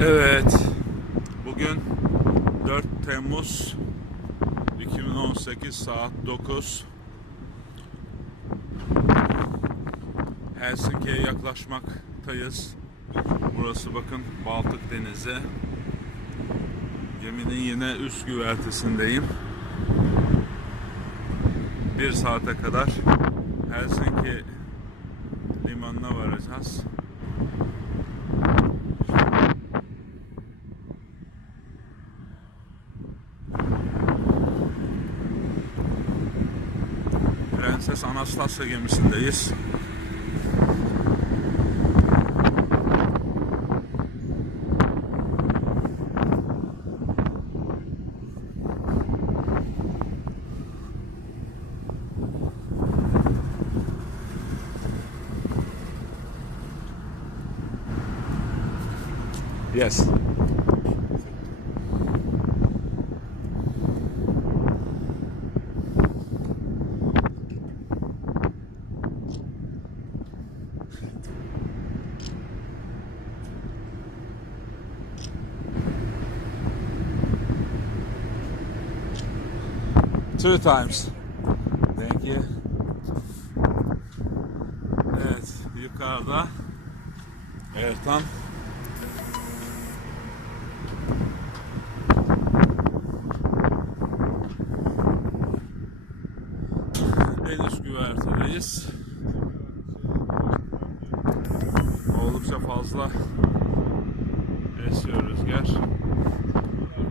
Evet. Bugün 4 Temmuz 2018 saat 9. Helsinki'ye yaklaşmaktayız. Burası bakın Baltık Denizi. Geminin yine üst güvertesindeyim. Bir saate kadar Helsinki limanına varacağız. Prenses Anastasya gemisindeyiz. Yes. Two times. Thank you. Evet, yukarıda Ertan en üst güvertedeyiz. Oldukça fazla esiyor rüzgar. Evet.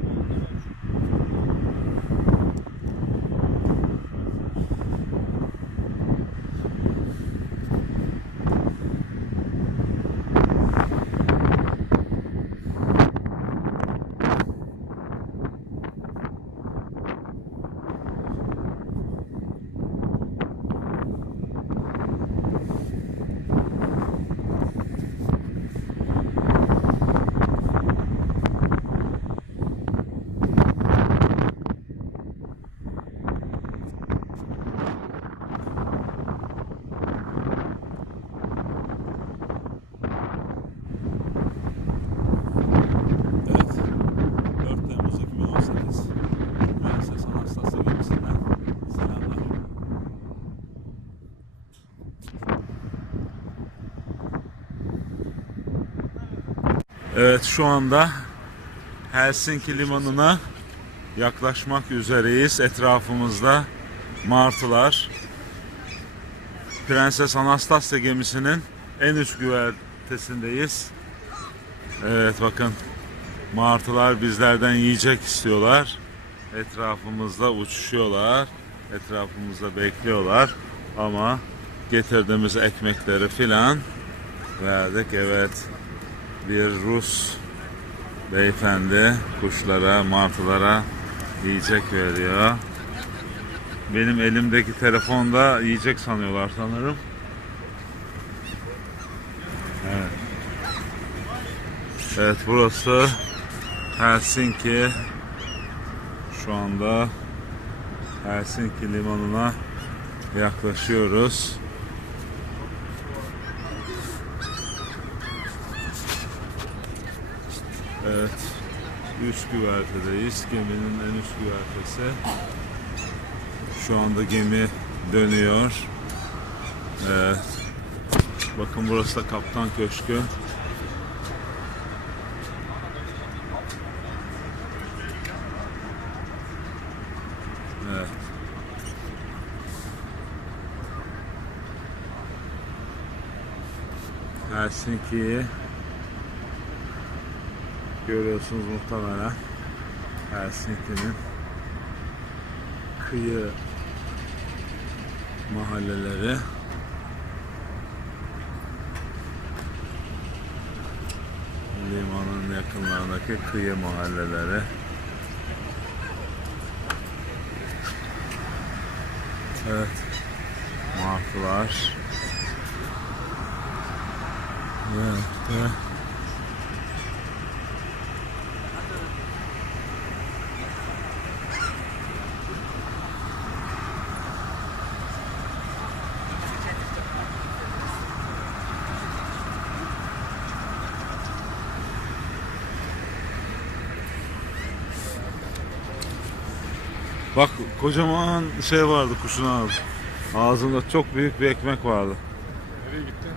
4 Temmuz 2018. Prenses Anastasya gemisinden selamlar. Evet şu anda Helsinki limanına yaklaşmak üzereyiz. Etrafımızda martılar. Prenses Anastasya gemisinin en üst güvertesindeyiz. Evet bakın martılar bizlerden yiyecek istiyorlar. Etrafımızda uçuşuyorlar. Etrafımızda bekliyorlar. Ama getirdiğimiz ekmekleri filan verdik. Evet bir Rus beyefendi kuşlara, martılara yiyecek veriyor. Benim elimdeki telefonda yiyecek sanıyorlar sanırım. Evet. Evet burası Helsinki. Şu anda Helsinki limanına yaklaşıyoruz. Evet. Üst güvertedeyiz. Geminin en üst güvertesi. Şu anda gemi dönüyor. Evet. Bakın burası da kaptan köşkü. Evet. Helsinki'yi görüyorsunuz muhtemelen. Helsinki'nin kıyı mahalleleri. Limanın yakınlarındaki kıyı mahalleleri. Evet. Martılar. Evet. evet. Bak kocaman şey vardı kuşun ağzı. Ağzında çok büyük bir ekmek vardı. Nereye gittin?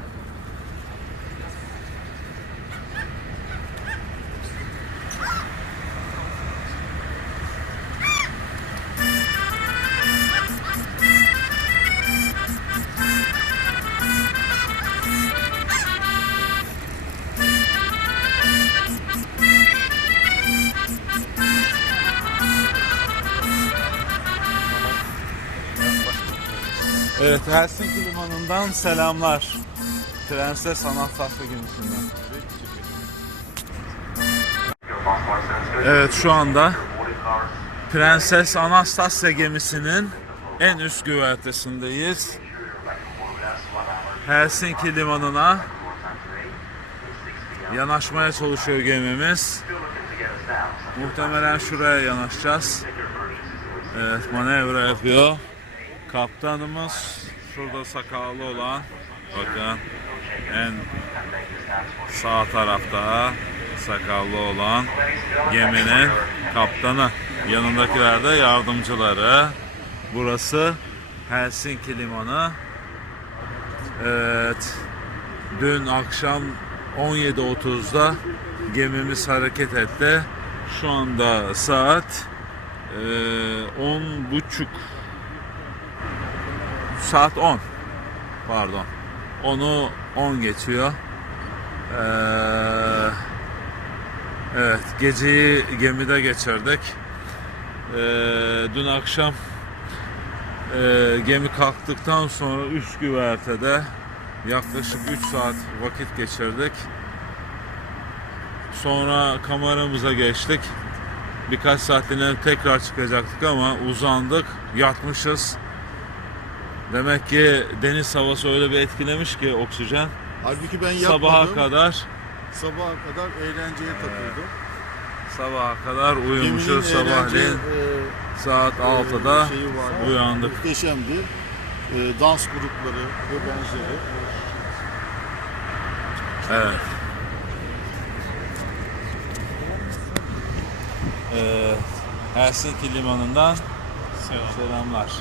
Evet Helsinki limanından selamlar. Prenses Anastasya gemisinden. Evet şu anda Prenses Anastasya gemisinin en üst güvertesindeyiz. Helsinki limanına yanaşmaya çalışıyor gemimiz. Muhtemelen şuraya yanaşacağız. Evet manevra yapıyor. Kaptanımız şurada sakallı olan bakın en sağ tarafta sakallı olan geminin kaptanı. Yanındakiler de yardımcıları. Burası Helsinki limanı. Evet. Dün akşam 17.30'da gemimiz hareket etti. Şu anda saat eee, 10.30 saat 10 pardon. 10'u 10 geçiyor. Ee, evet geceyi gemide geçirdik. Ee, dün akşam e, gemi kalktıktan sonra üst güvertede yaklaşık 3 saat vakit geçirdik. Sonra kameramıza geçtik. Birkaç saat tekrar çıkacaktık ama uzandık yatmışız Demek ki deniz havası öyle bir etkilemiş ki oksijen Halbuki ben yapmadım. sabaha kadar Sabaha kadar eğlenceye takıldım. sabaha kadar uyumuşuz Geminin eğlence, sabahleyin e, saat 6'da şeyi vardı. uyandık. Muhteşemdi. E, dans grupları ve benzeri. Evet. Ee, Helsinki limanından selamlar.